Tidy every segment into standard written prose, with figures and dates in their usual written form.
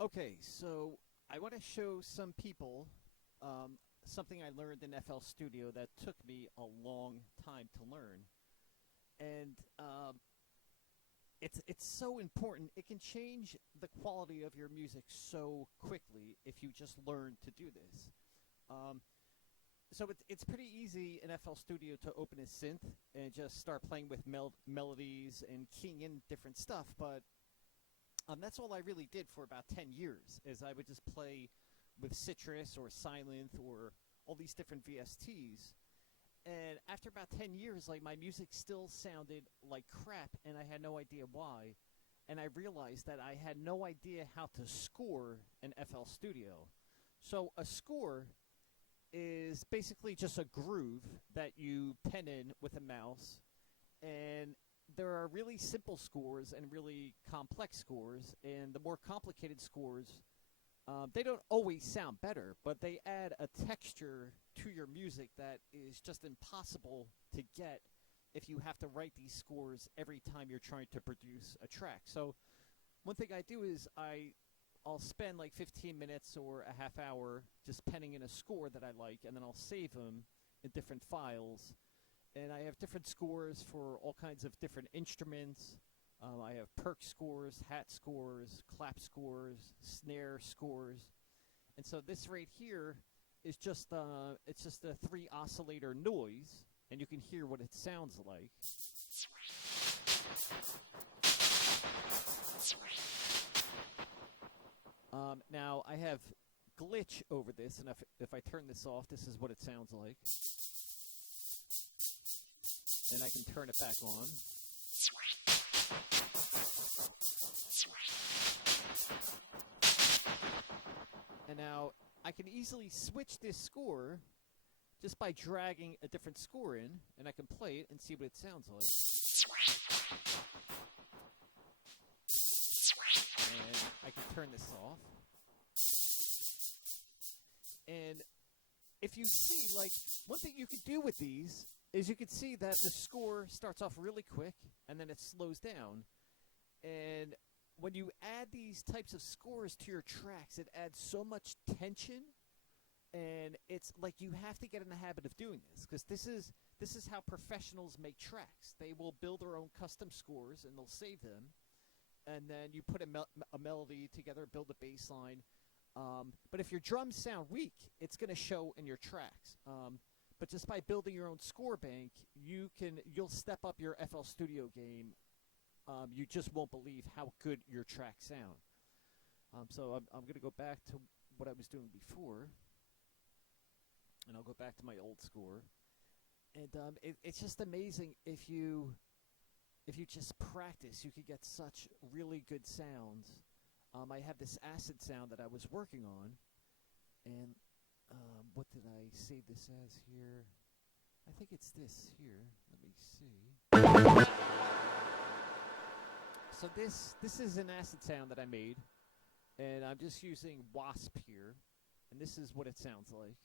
Okay, so I want to show some people something I learned in FL Studio that took me a long time to learn, and it's so important. It can change the quality of your music so quickly if you just learn to do this. Um, so it's pretty easy in FL Studio to open a synth and just start playing with melodies and keying in different stuff, but that's all I really did for about 10 years, is I would just play with Citrus or Silent or all these different VSTs. And after about 10 years, like, my music still sounded like crap, and I had no idea why. And I realized that I had no idea how to score in FL Studio. So a score is basically just a groove that you pen in with a mouse, and there are really simple scores and really complex scores, and the more complicated scores, they don't always sound better, but they add a texture to your music that is just impossible to get if you have to write these scores every time you're trying to produce a track. So one thing I do is I'll spend like 15 minutes or a half hour just penning in a score that I like, and then I'll save them in different files. And I have different scores for all kinds of different instruments. I have perk scores, hat scores, clap scores, snare scores. And so this right here is just it's just a 3 oscillator noise, and you can hear what it sounds like. Now I have glitch over this, and if I turn this off, this is what it sounds like. And I can turn it back on. And now I can easily switch this score just by dragging a different score in, and I can play it and see what it sounds like. And I can turn this off. And if you see, like, one thing you could do with these is you can see that the score starts off really quick, and then it slows down. And when you add these types of scores to your tracks, it adds so much tension, and it's like you have to get in the habit of doing this, because this is how professionals make tracks. They will build their own custom scores, and they'll save them, and then you put a melody together, build a bass line. But if your drums sound weak, it's going to show in your tracks. But just by building your own score bank, you'll step up your FL Studio game. You just won't believe how good your tracks sound. So I'm going to go back to what I was doing before, and I'll go back to my old score. And it's just amazing if you just practice, you could get such really good sounds. I have this acid sound that I was working on, and what did I save this as here? I think it's this here. Let me see. So this is an acid sound that I made, and I'm just using Wasp here, and this is what it sounds like.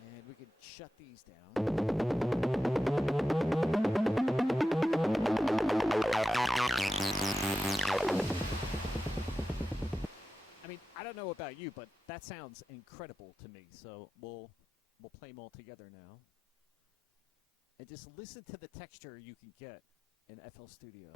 And we can shut these down. I mean, I don't know about you, but that sounds incredible to me. So we'll play them all together now. And just listen to the texture you can get in FL Studio.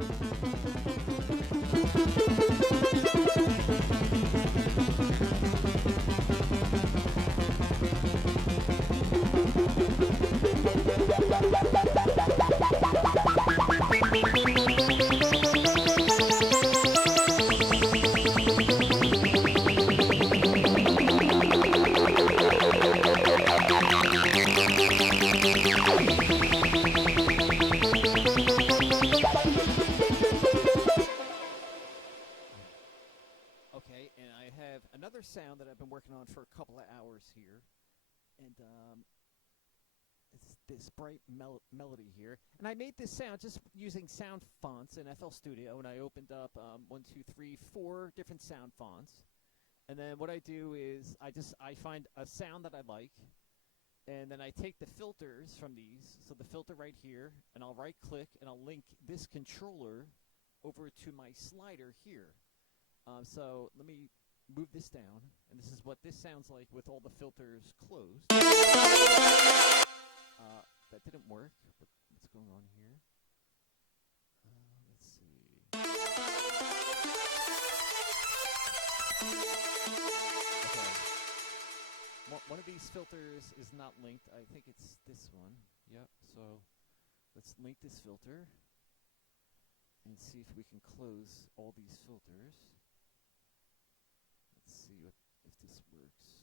Okay, and I have another sound that I've been working on for a couple of hours here, and it's this bright melody here. And I made this sound just using sound fonts in FL Studio, and I opened up 4 different sound fonts, And then what I do is I find a sound that I like, and then I take the filters from these, so the filter right here, and I'll right click and I'll link this controller over to my slider here. So let me move this down, and this is what this sounds like with all the filters closed. That didn't work. What's going on here? Let's see. Okay. One of these filters is not linked. I think it's this one. Yep. So let's link this filter and see if we can close all these filters. Let's see if this works.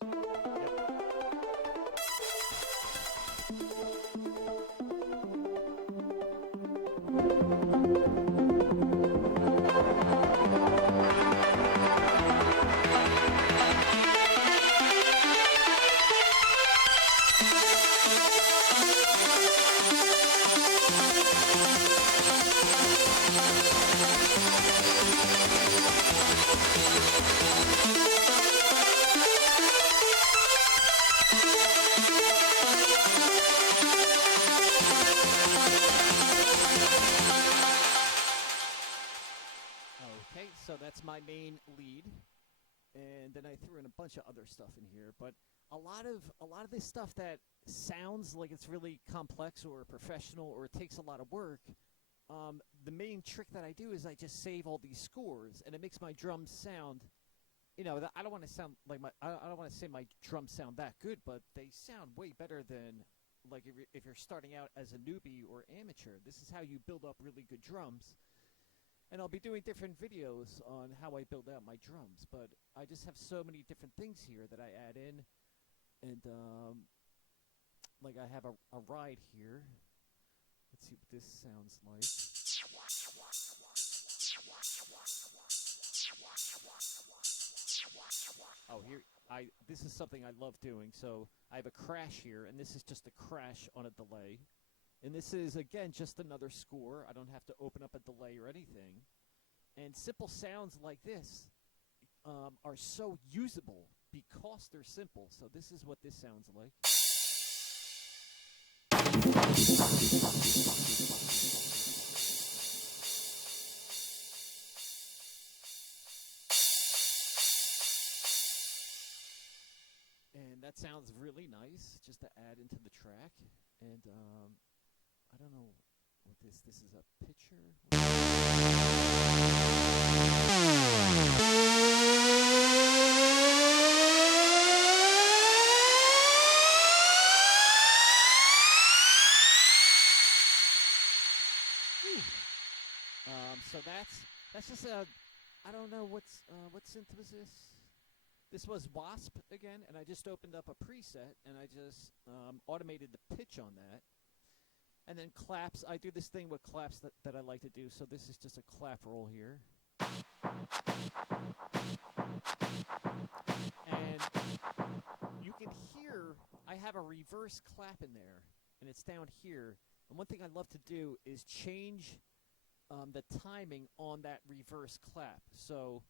So that's my main lead, and then I threw in a bunch of other stuff in here. But a lot of this stuff that sounds like it's really complex or professional or it takes a lot of work. The main trick that I do is I just save all these scores, and it makes my drums sound. You know, I don't want to sound like I don't want to say my drums sound that good, but they sound way better than like if you're starting out as a newbie or amateur. This is how you build up really good drums. And I'll be doing different videos on how I build out my drums, but I just have so many different things here that I add in. And like I have a ride here. Let's see what this sounds like. Oh, here this is something I love doing. So I have a crash here, and this is just a crash on a delay. And this is, again, just another score. I don't have to open up a delay or anything. And simple sounds like this are so usable because they're simple. So this is what this sounds like. And that sounds really nice just to add into the track. And I don't know what this is a picture. So that's just I don't know what synth was this. This was Wasp again, and I just opened up a preset and I just automated the pitch on that. And then claps, I do this thing with claps that I like to do, so this is just a clap roll here. And you can hear I have a reverse clap in there, and it's down here. And one thing I love to do is change the timing on that reverse clap. So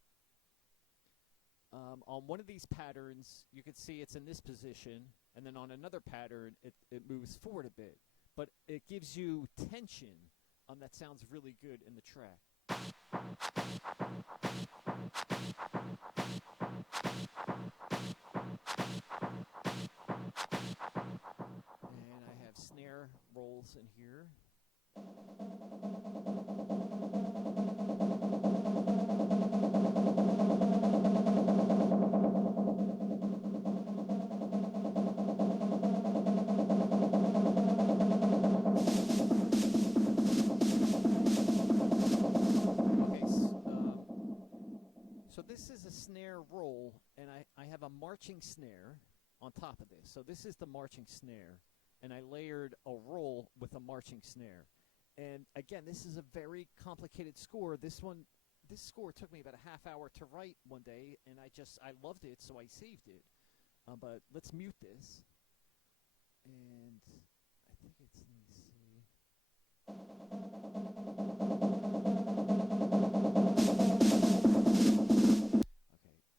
on one of these patterns, you can see it's in this position, and then on another pattern, it moves forward a bit. But it gives you tension that sounds really good in the track. And I have snare rolls in here. This is a snare roll, and I have a marching snare on top of this. So this is the marching snare, and I layered a roll with a marching snare. And again, this is a very complicated score. This score took me about a half hour to write one day, and I loved it, so I saved it. But let's mute this, and I think it's, let me see.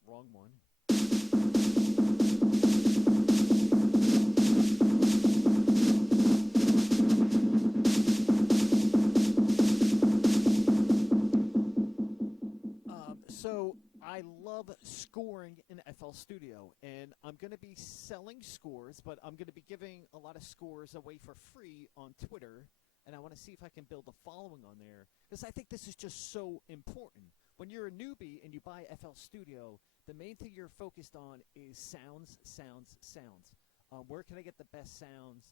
Wrong one. scoring in FL Studio, and I'm going to be selling scores, but I'm going to be giving a lot of scores away for free on Twitter, and I want to see if I can build a following on there, because I think this is just so important. When you're a newbie and you buy FL Studio, the main thing you're focused on is sounds, sounds, sounds. Where can I get the best sounds?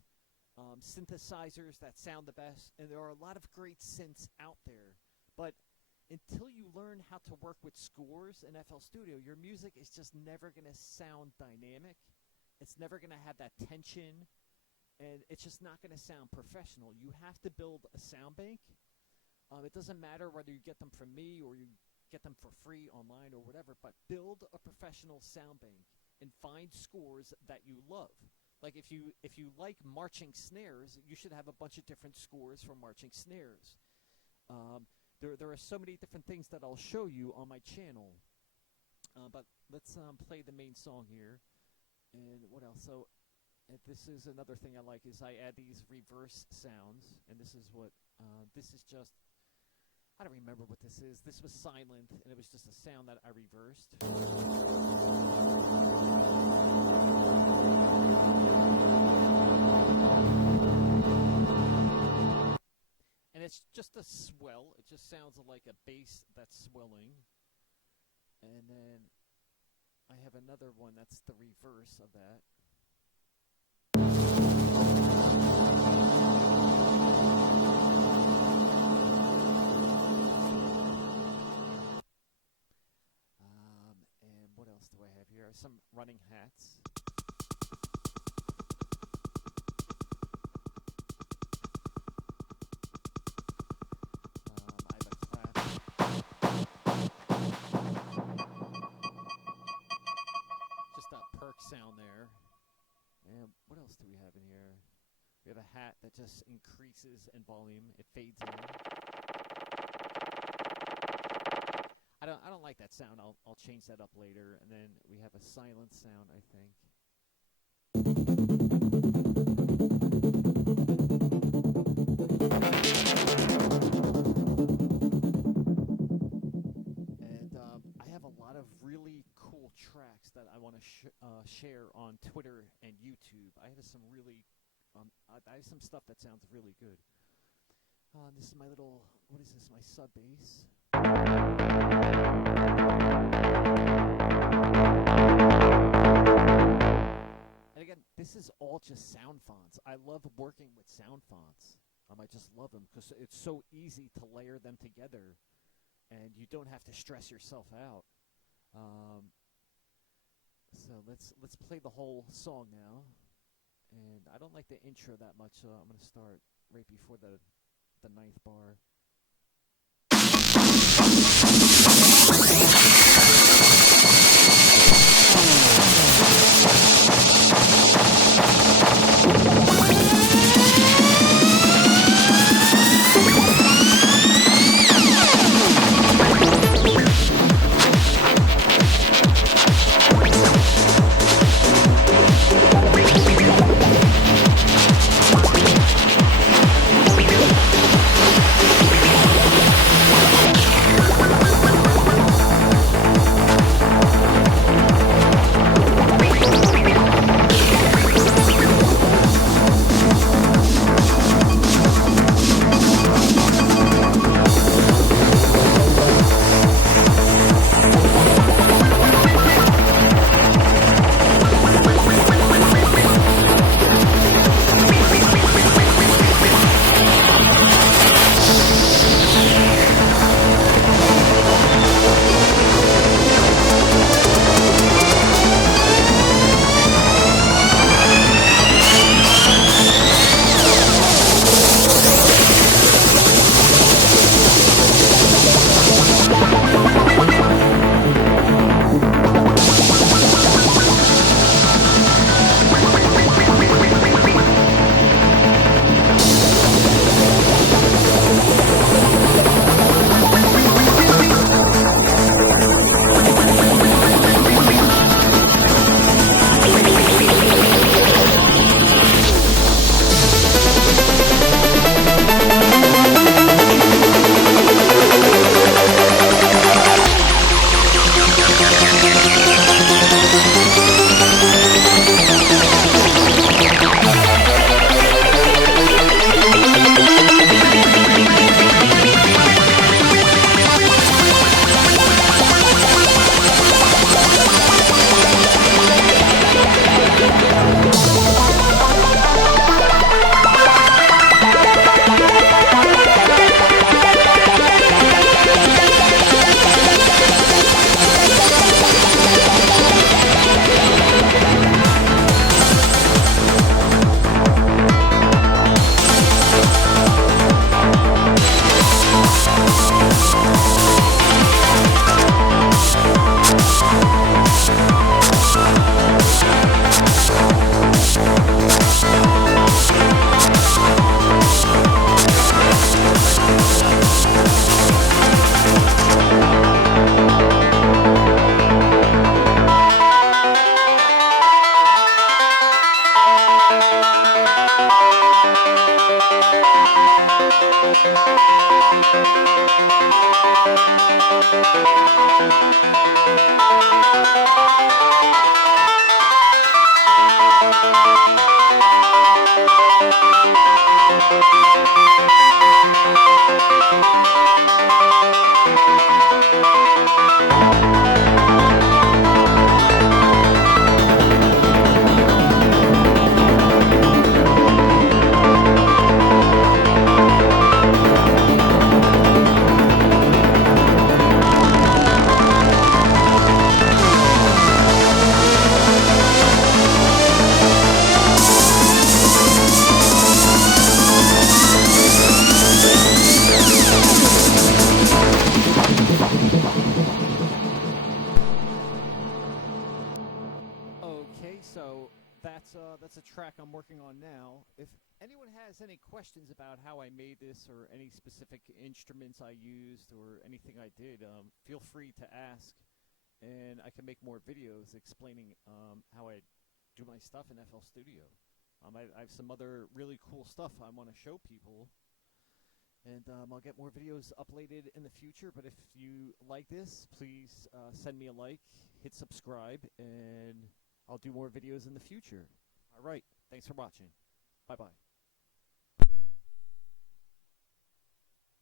Synthesizers that sound the best, and there are a lot of great synths out there, but until you learn how to work with scores in FL Studio, your music is just never going to sound dynamic. It's never going to have that tension, and it's just not going to sound professional. You have to build a sound bank. It doesn't matter whether you get them from me or you get them for free online or whatever, but build a professional sound bank and find scores that you love. Like if you like marching snares, you should have a bunch of different scores for marching snares. There are so many different things that I'll show you on my channel. But let's play the main song here. And what else? So this is another thing I like is I add these reverse sounds. And this is what, this is just, I don't remember what this is. This was silent, and it was just a sound that I reversed. And it's just a swell. It just sounds like a bass that's swelling. And then I have another one that's the reverse of that. And what else do I have here? Some running hats. Sound there. And what else do we have in here? We have a hat that just increases in volume. It fades in. I don't like that sound. I'll change that up later. And then we have a silent sound, I think. I have a lot of really cool tracks that I want to share on Twitter and YouTube. I have some really, I have some stuff that sounds really good. This is my little, what is this? My sub bass. And again, this is all just sound fonts. I love working with sound fonts. I just love them because it's so easy to layer them together, and you don't have to stress yourself out. So let's play the whole song now. And I don't like the intro that much, so I'm going to start right before the ninth bar. Okay, so that's a track I'm working on now. If anyone has any questions about how I made this or any specific instruments I used or anything I did, feel free to ask, and I can make more videos explaining how I do my stuff in FL Studio. I have some other really cool stuff I want to show people, and I'll get more videos uploaded in the future. But if you like this, please send me a like, hit subscribe, and I'll do more videos in the future. All right. Thanks for watching. Bye-bye.